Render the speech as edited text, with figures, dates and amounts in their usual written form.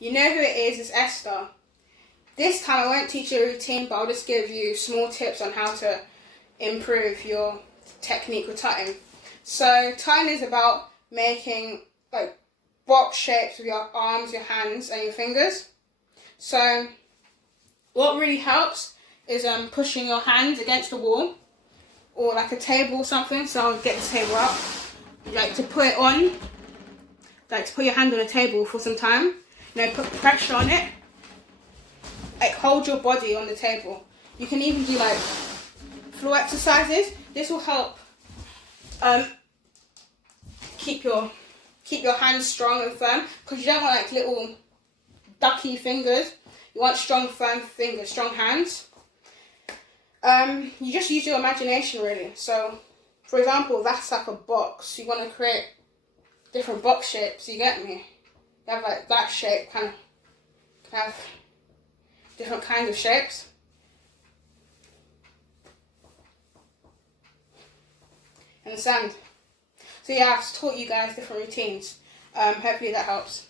You know who it is, it's Esther. This time I won't teach you a routine, but I'll just give you small tips on how to improve your technique with tutting. So tutting is about making like box shapes with your arms, your hands and your fingers. So what really helps is pushing your hands against the wall or like a table or something. So I'll get the table up. Like to put it on, like to put your hand on the table for some time. Put pressure on it. Like hold your body on the table. You can even do like floor exercises. This will help keep your hands strong and firm, because you don't want like little ducky fingers. You want strong, firm fingers, strong hands. You just use your imagination really. So, for example, that's like a box. You want to create different box shapes. You get me? You have like that shape, kind of have different kinds of shapes. Understand? So yeah, I've taught you guys different routines. Hopefully that helps.